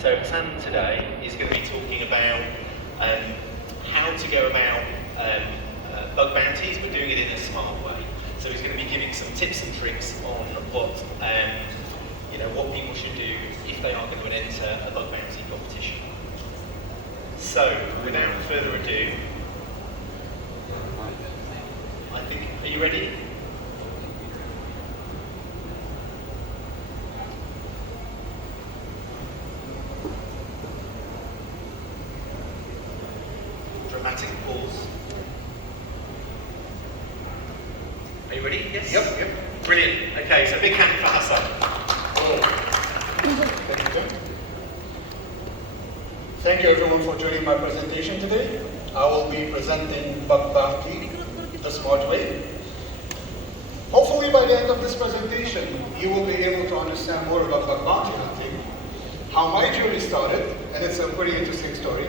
So Sam today is going to be talking about how to go about bug bounties, but doing it in a smart way. So he's going to be giving some tips and tricks on what what people should do if they are going to enter a bug bounty competition. So without further ado, I think, are you ready? Dramatic pause. Are you ready? Yes? Yep. Brilliant. Okay, so big hand for Hassan. Thank you everyone for joining my presentation today. I will be presenting bug bounty the smart way. Hopefully by the end of this presentation, you will be able to understand more about bug bounty hunting, how my journey started, and it's a pretty interesting story.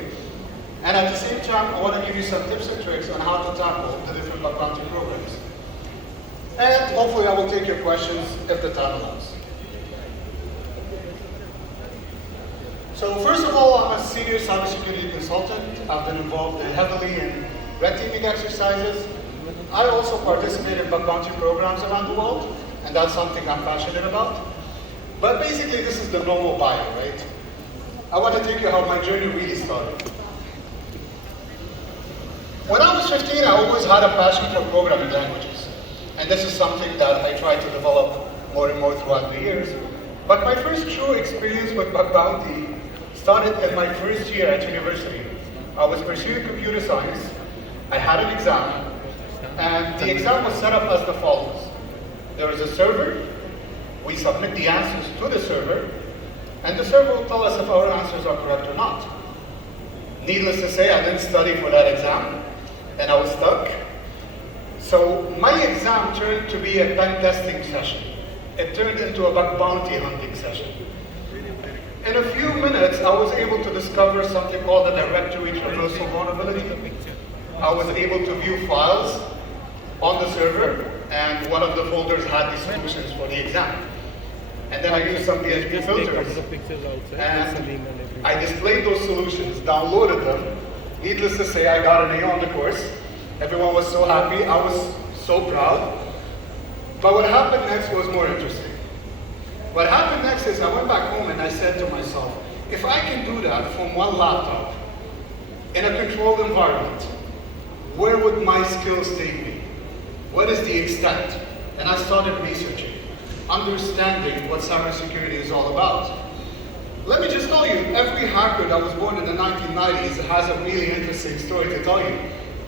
And at the same time, I want to give you some tips and tricks on how to tackle the different bug bounty programs. And hopefully I will take your questions if the time allows. So first of all, I'm a senior cybersecurity consultant. I've been involved heavily in red teaming exercises. I also participate in bug bounty programs around the world, and that's something I'm passionate about. But basically, this is the normal bio, right? I want to take you how my journey really started. When I was 15, I always had a passion for programming languages. And this is something that I tried to develop more and more throughout the years. But my first true experience with bug bounty started in my first year at university. I was pursuing computer science. I had an exam, and the exam was set up as the follows. There is a server. We submit the answers to the server, and the server will tell us if our answers are correct or not. Needless to say, I didn't study for that exam, and I was stuck. So my exam turned to be a pen testing session. It turned into a bug bounty hunting session. In a few minutes, I was able to discover something called a directory traversal vulnerability. I was able to view files on the server, and one of the folders had the solutions for the exam. And then I used some PHP filters, and I displayed those solutions, downloaded them. Needless to say, I got an A on the course. Everyone was so happy, I was so proud. But what happened next was more interesting. What happened next is I went back home and I said to myself, if I can do that from one laptop, in a controlled environment, where would my skills take me? What is the extent? And I started researching, understanding what cybersecurity is all about. Let me just tell you, every hacker that was born in the 1990s has a really interesting story to tell you.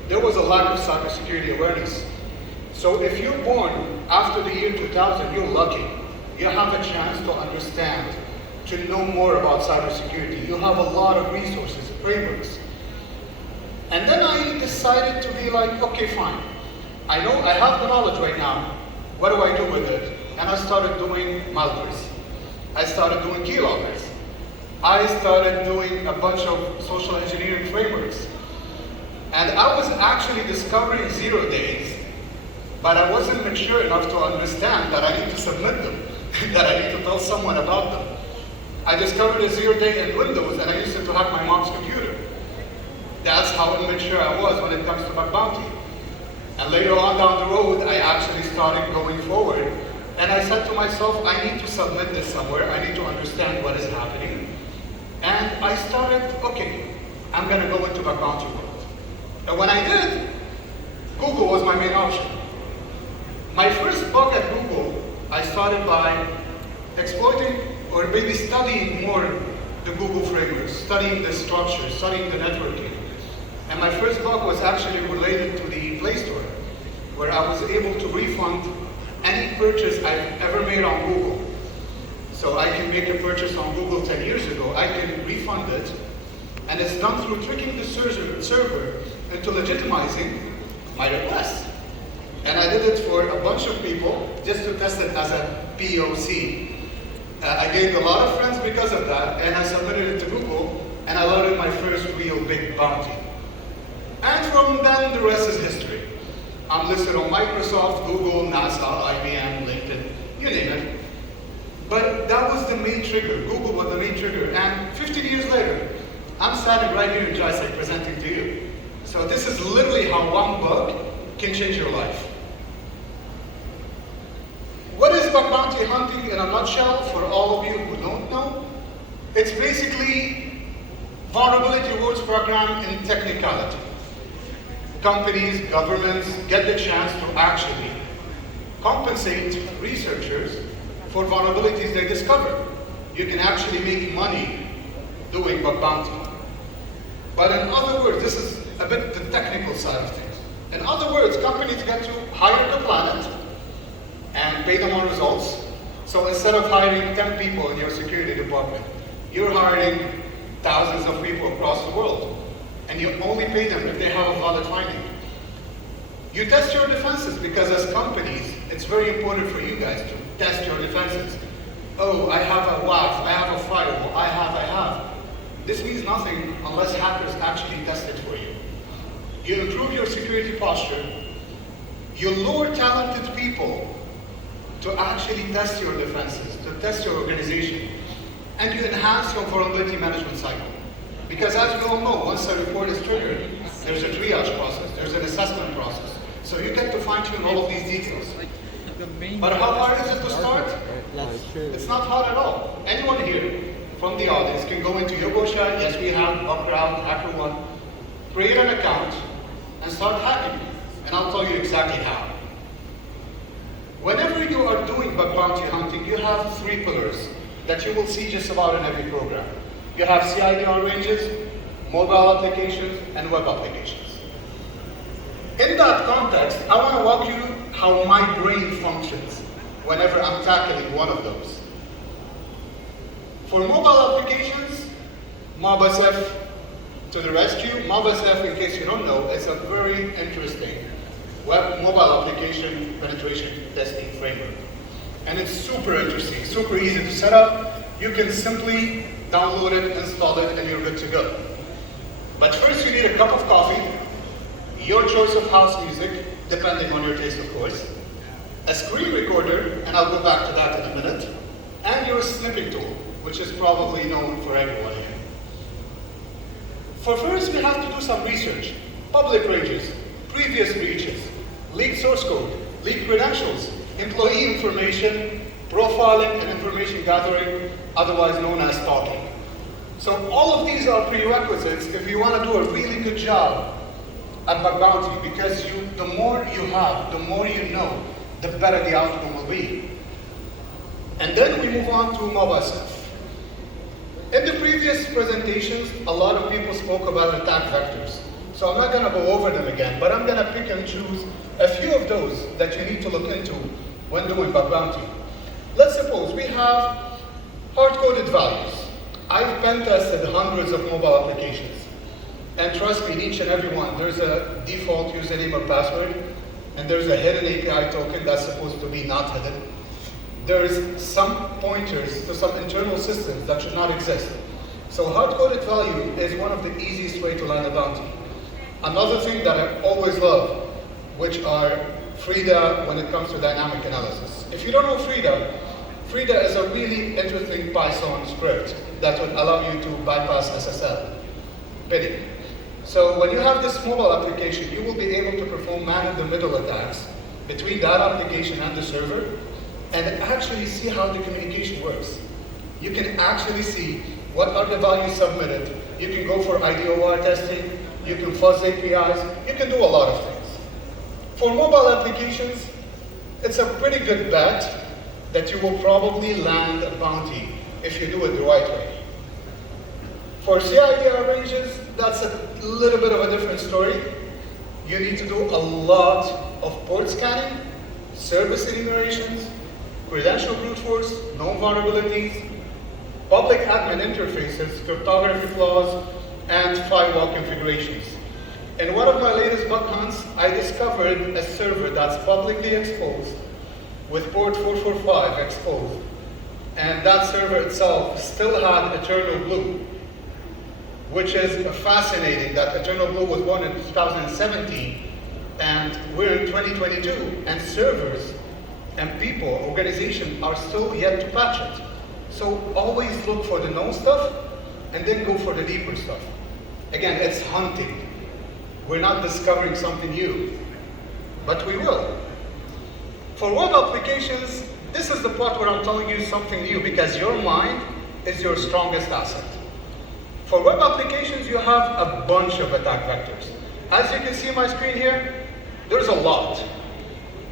There was a lack of cybersecurity awareness. So if you're born after the year 2000, you're lucky. You have a chance to understand, to know more about cybersecurity. You have a lot of resources, frameworks. And then I decided to be like, okay, fine. I know I have the knowledge right now. What do I do with it? And I started doing malwares. I started doing keyloggers. I started doing a bunch of social engineering frameworks. And I was actually discovering 0 days, but I wasn't mature enough to understand that I need to submit them, that I need to tell someone about them. I discovered a 0 day in Windows, and I used it to hack my mom's computer. That's how immature I was when it comes to bug bounty. And later on down the road, I actually started going forward, and I said to myself, I need to submit this somewhere, I need to understand what is happening. And I started, okay, I'm gonna go into bug bounty world. And when I did, Google was my main option. My first bug at Google, I started by exploiting or maybe studying more the Google frameworks, studying the structure, studying the networking. And my first bug was actually related to the Play Store, where I was able to refund any purchase I've ever made on Google. So I can make a purchase on Google 10 years ago, I can refund it, and it's done through tricking the server into legitimizing my request. And I did it for a bunch of people just to test it as a POC. I gained a lot of friends because of that, and I submitted it to Google, and I landed my first real big bounty. And from then, the rest is history. I'm listed on Microsoft, Google, NASA, IBM, LinkedIn, you name it. But that was the main trigger. Google was the main trigger. And 15 standing right here in GISEC presenting to you. So this is literally how one bug can change your life. What is bug bounty hunting in a nutshell for all of you who don't know? It's basically vulnerability rewards program in technicality. Companies, governments get the chance to actually compensate researchers for vulnerabilities they discover. You can actually make money doing bug bounty. But in other words, this is a bit the technical side of things. In other words, companies get to hire the planet and pay them on results. So instead of hiring 10 people in your security department, you're hiring thousands of people across the world. And you only pay them if they have a valid finding. You test your defenses because as companies, it's very important for you guys to test your defenses. Oh, I have a WAF, I have a firewall, I have. This means nothing unless hackers actually test it for you. You improve your security posture. You lure talented people to actually test your defenses, to test your organization. And you enhance your vulnerability management cycle. Because as you all know, once a report is triggered, there's a triage process, there's an assessment process. So you get to fine-tune all of these details. But how hard is it to start? It's not hard at all. Anyone here from the audience can go into Yogosha, yes we have, Background, HackerOne, create an account, and start hacking. And I'll tell you exactly how. Whenever you are doing bug bounty hunting, you have three pillars that you will see just about in every program. You have CIDR ranges, mobile applications, and web applications. In that context, I want to walk you how my brain functions whenever I'm tackling one of those. For mobile applications, MobSF to the rescue. MobSF, in case you don't know, is a very interesting web mobile application penetration testing framework. And it's super interesting, super easy to set up. You can simply download it, install it, and you're good to go. But first you need a cup of coffee, your choice of house music, depending on your taste of course, a screen recorder, and I'll go back to that in a minute, and your snipping tool, which is probably known for everyone here. For first, we have to do some research. Public ranges, previous breaches, leaked source code, leaked credentials, employee information, profiling and information gathering, otherwise known as stalking. So all of these are prerequisites if you want to do a really good job at bug bounty, because the more you have, the more you know, the better the outcome will be. And then we move on to MobSF. In the previous presentations, a lot of people spoke about attack vectors. So I'm not going to go over them again, but I'm going to pick and choose a few of those that you need to look into when doing bug bounty. Let's suppose we have hard-coded values. I've pen tested hundreds of mobile applications. And trust me, in each and every one, there's a default username or password, and there's a hidden API token that's supposed to be not hidden. There's some pointers to some internal systems that should not exist. So hard-coded value is one of the easiest way to land a bounty. Another thing that I always love, which are Frida when it comes to dynamic analysis. If you don't know Frida, Frida is a really interesting Python script that would allow you to bypass SSL bidding. So when you have this mobile application, you will be able to perform man-in-the-middle attacks between that application and the server, and actually see how the communication works. You can actually see what are the values submitted. You can go for IDOR testing, you can fuzz APIs, you can do a lot of things. For mobile applications, it's a pretty good bet that you will probably land a bounty if you do it the right way. For CIDR ranges, that's a little bit of a different story. You need to do a lot of port scanning, service enumerations, credential brute force, known vulnerabilities, public admin interfaces, cryptography flaws, and firewall configurations. In one of my latest bug hunts, I discovered a server that's publicly exposed with port 445 exposed, and that server itself still had Eternal Blue, which is fascinating that Eternal Blue was born in 2017, and we're in 2022, and servers and people, organizations are still yet to patch it. So always look for the known stuff, and then go for the deeper stuff. Again, it's hunting. We're not discovering something new, but we will. For web applications, this is the part where I'm telling you something new, because your mind is your strongest asset. For web applications, you have a bunch of attack vectors. As you can see on my screen here, there's a lot.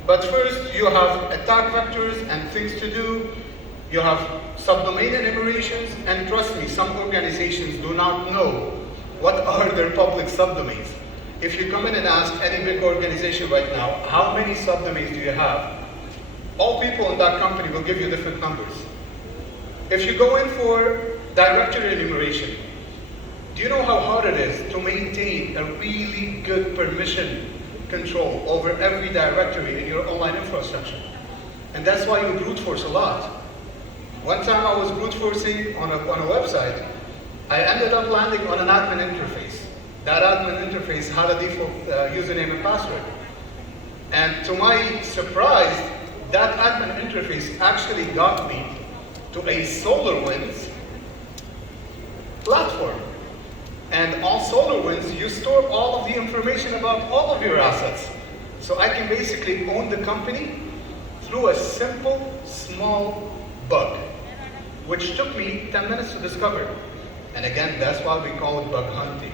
But first, you have attack vectors and things to do. You have subdomain enumerations, and trust me, some organizations do not know what are their public subdomains. If you come in and ask any big organization right now, how many subdomains do you have? All people in that company will give you different numbers. If you go in for directory enumeration, do you know how hard it is to maintain a really good permission control over every directory in your online infrastructure? And that's why you brute force a lot. One time I was brute forcing on a website, I ended up landing on an admin interface. That admin interface had a default username and password. And to my surprise, that admin interface actually got me to a SolarWinds platform. And on SolarWinds, you store all of the information about all of your assets. So I can basically own the company through a simple, small bug, which took me 10 minutes to discover. And again, that's why we call it bug hunting.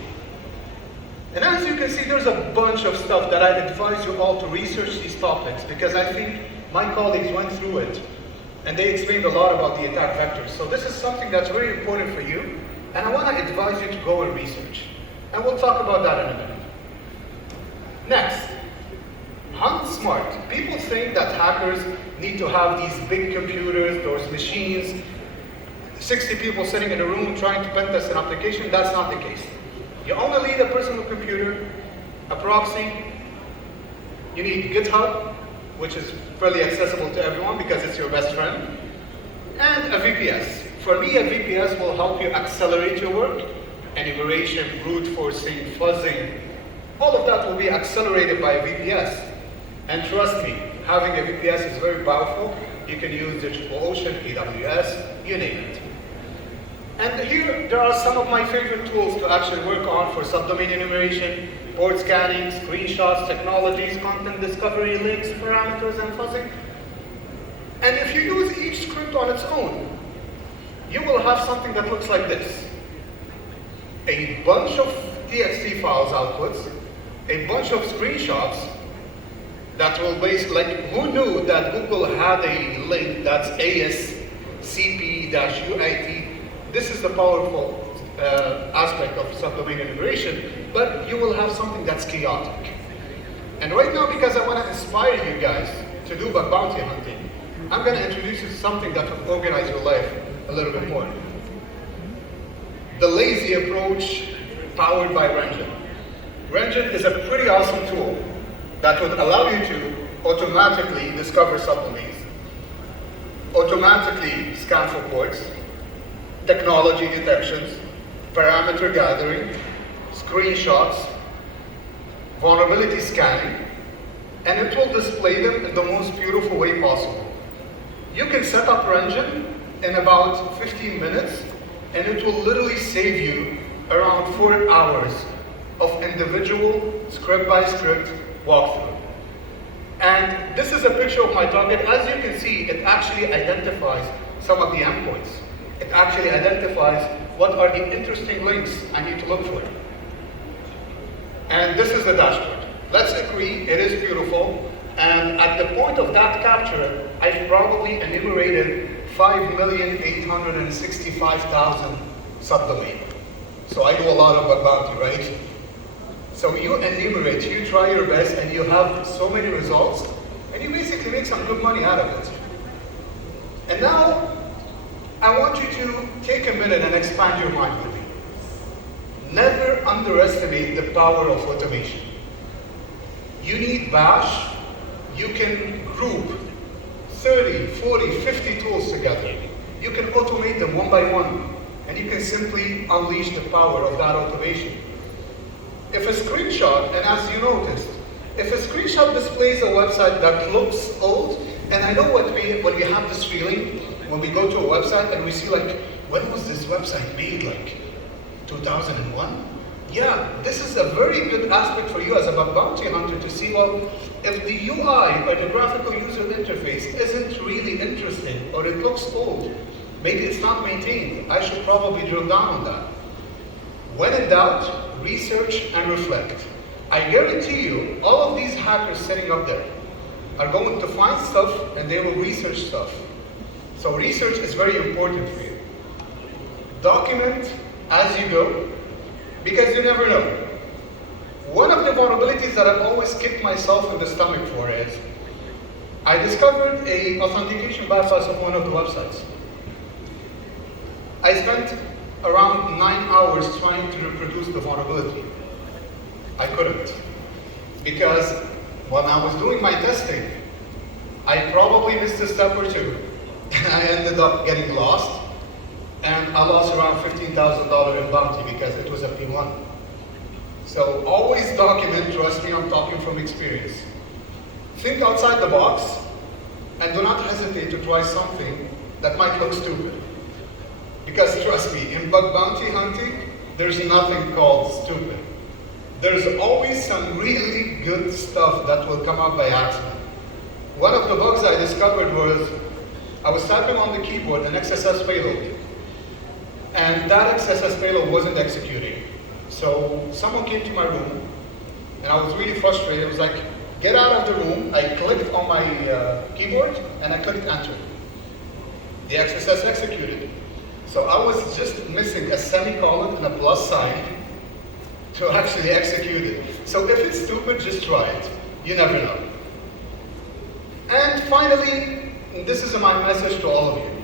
And as you can see, there's a bunch of stuff that I advise you all to research these topics, because I think my colleagues went through it and they explained a lot about the attack vectors. So this is something that's very important for you, and I want to advise you to go and research. And we'll talk about that in a minute. Next, hunt smart. People think that hackers need to have these big computers, those machines, 60 people sitting in a room trying to pen test an application. That's not the case. You only need a personal computer, a proxy. You need GitHub, which is fairly accessible to everyone because it's your best friend, and a VPS. For me, a VPS will help you accelerate your work. Enumeration, brute forcing, fuzzing, all of that will be accelerated by a VPS. And trust me, having a VPS is very powerful. You can use DigitalOcean, AWS, you name it. And here, there are some of my favorite tools to actually work on for subdomain enumeration, port scanning, screenshots, technologies, content discovery, links, parameters, and fuzzing. And if you use each script on its own, you will have something that looks like this. A bunch of TXT files outputs, a bunch of screenshots that will basically, like, who knew that Google had a link that's ASCP-UIT? This is the powerful aspect of subdomain enumeration, but you will have something that's chaotic. And right now, because I want to inspire you guys to do bug bounty hunting, I'm going to introduce you to something that will organize your life a little bit more. The lazy approach powered by Rengen. Rengen is a pretty awesome tool that would allow you to automatically discover subdomains, automatically scan for ports, technology detections, parameter gathering, screenshots, vulnerability scanning, and it will display them in the most beautiful way possible. You can set up Rengen in about 15 minutes, and it will literally save you around 4 hours of individual script-by-script walkthrough. And this is a picture of my target. As you can see, it actually identifies some of the endpoints. It actually identifies what are the interesting links I need to look for. And this is the dashboard. Let's agree, it is beautiful. And at the point of that capture, I've probably enumerated 5,865,000 subdomains. So I do a lot of bug bounty, right? So you enumerate, you try your best, and you have so many results, and you basically make some good money out of it. And now, I want you to take a minute and expand your mind with me. Never underestimate the power of automation. You need Bash. You can group 30, 40, 50 tools together. You can automate them one by one, and you can simply unleash the power of that automation. If a screenshot, and as you noticed, if a screenshot displays a website that looks old, and I know when we have this feeling, when we go to a website and we see, like, when was this website made, like 2001? yeah, this is a very good aspect for you as a bug bounty hunter to see, well, if the UI or the graphical user interface isn't really interesting or it looks old, maybe it's not maintained, I should probably drill down on that. When in doubt, research and reflect. I guarantee you, all of these hackers sitting up there are going to find stuff and they will research stuff. So research is very important for you. Document as you go, because you never know. One of the vulnerabilities that I've always kicked myself in the stomach for is, I discovered an authentication bypass of one of the websites. I spent around 9 hours trying to reproduce the vulnerability. I couldn't. Because when I was doing my testing, I probably missed a step or two. And I ended up getting lost. And I lost around $15,000 in bounty because it was a P1. So always document, trust me, I'm talking from experience. Think outside the box and do not hesitate to try something that might look stupid. Because trust me, in bug bounty hunting, there's nothing called stupid. There's always some really good stuff that will come out by accident. One of the bugs I discovered was, I was typing on the keyboard an XSS payload. And that XSS payload wasn't executing. So someone came to my room, and I was really frustrated. It was like, get out of the room. I clicked on my keyboard, and I clicked enter. The XSS executed. So I was just missing a semicolon and a plus sign to actually execute it. So if it's stupid, just try it. You never know. And finally, this is my message to all of you.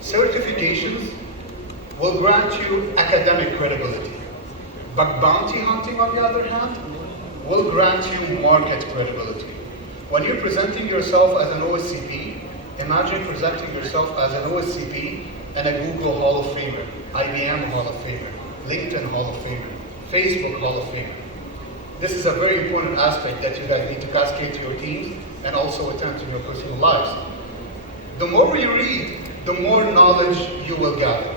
Certifications will grant you academic credibility. Bug bounty hunting, on the other hand, will grant you market credibility. When you're presenting yourself as an OSCP, imagine presenting yourself as an OSCP and a Google Hall of Famer, IBM Hall of Famer, LinkedIn Hall of Famer, Facebook Hall of Famer. This is a very important aspect that you guys need to cascade to your teams and also attempt in your personal lives. The more you read, the more knowledge you will gather.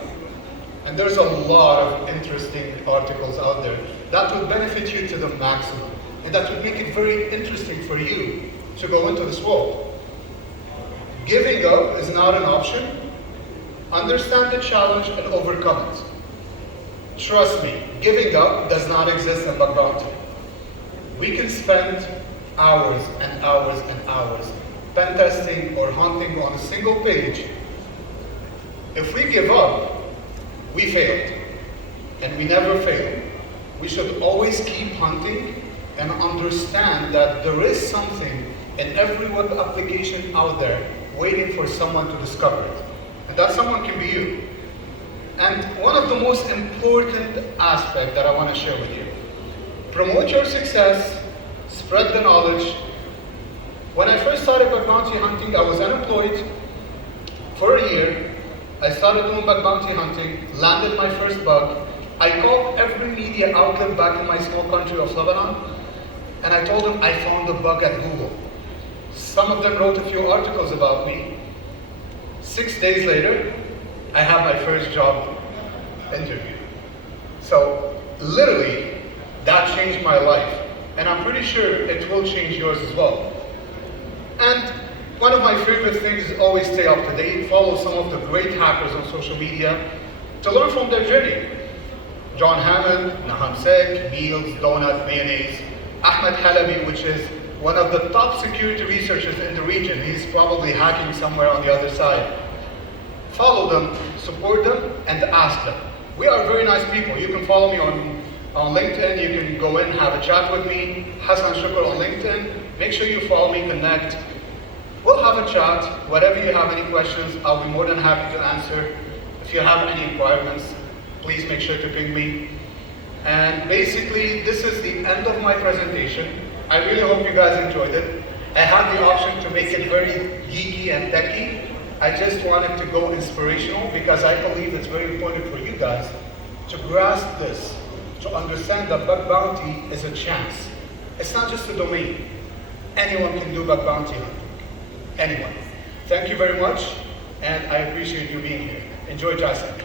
And there's a lot of interesting articles out there that would benefit you to the maximum, and that would make it very interesting for you to go into this world. Giving up is not an option. Understand the challenge and overcome it. Trust me, giving up does not exist in bug bounty. We can spend hours and hours and hours pen testing or hunting on a single page. If we give up, we failed, and we never fail. We should always keep hunting and understand that there is something in every web application out there waiting for someone to discover it. And that someone can be you. And one of the most important aspects that I want to share with you, promote your success, spread the knowledge. When I first started bug bounty hunting, I was unemployed for a year. I started doing bug bounty hunting, landed my first bug. I called every media outlet back in my small country of Lebanon, and I told them I found the bug at Google. Some of them wrote a few articles about me. 6 days later, I have my first job interview. So literally, that changed my life. And I'm pretty sure it will change yours as well. And one of my favorite things is always stay up to date, follow some of the great hackers on social media to learn from their journey. John Hammond, Naham Sek, Meals, Donut, Mayonnaise, Ahmed Halabi, which is one of the top security researchers in the region. He's probably hacking somewhere on the other side. Follow them, support them, and ask them. We are very nice people. You can follow me on LinkedIn. You can go in, have a chat with me. Hassan Shukr on LinkedIn. Make sure you follow me, connect. We'll have a chat. Whatever you have any questions, I'll be more than happy to answer. If you have any requirements, please make sure to ping me. And basically, this is the end of my presentation. I really hope you guys enjoyed it. I had the option to make it very geeky and techy. I just wanted to go inspirational because I believe it's very important for you guys to grasp this, to understand that bug bounty is a chance. It's not just a domain. Anyone can do bug bounty hunting. Anyone. Thank you very much, and I appreciate you being here. Enjoy GISEC.